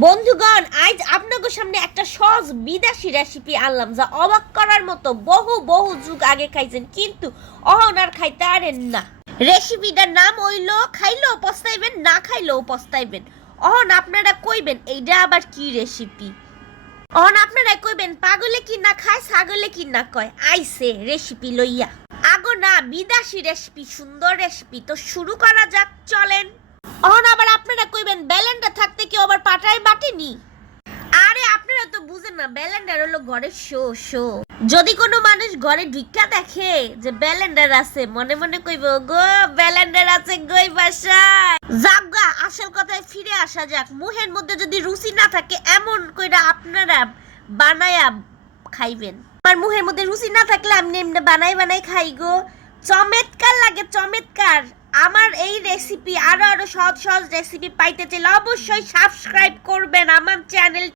বন্ধুগণ, আজ আপনাদের সামনে একটা সহজ বিদেশি রেসিপি আনলাম, যা অবাক করার মতো বহু বহু যুগ আগে খাইছেন, কিন্তু অহন আর খাইতে আরেন না। রেসিপিটার নাম হইল, খাইলেও পস্তাইবেন, না খাইলেও পস্তাইবেন। অহন, আপনারা কইবেন, এইটা আবার কি রেসিপি অহন, আপনারা কইবেন, পাগলে কি না খায়, ছাগলে কি না কয়? আইসে রেসিপি লইয়া। আগো না, বিদেশি রেসিপি সুন্দর রেসিপি তো শুরু করা যাক, চলেন। অহন, আবার আপনারা কইবেন ব্যালেন্ডা থাকতে কি আবার পাটায় বাটেনি আরে আপনারা তো বুঝেন না, ব্যালেন্ডার হলো ঘরের শো শো। যদি কোনো মানুষ ঘরে ঢুকা দেখে যে ব্যালেন্ডার আছে, মনে মনে কইব, গো, ব্যালেন্ডার আছে গই বাসায়। যাগা আসল কথায় ফিরে আসা যাক। মুহের মধ্যে যদি রুচি না থাকে, এমন কইরা আপনারা বানায়া খাইবেন। আমার মুহের মধ্যে রুচি না থাকলে আমি এমনি বানাই বানাই খাই গো। চমৎকার লাগে, চমৎকার। আমার এই রেসিপি আরও আরও সহজ সহজ রেসিপি পাইতে চাইলে অবশ্যই সাবস্ক্রাইব করবেন আমার চ্যানেল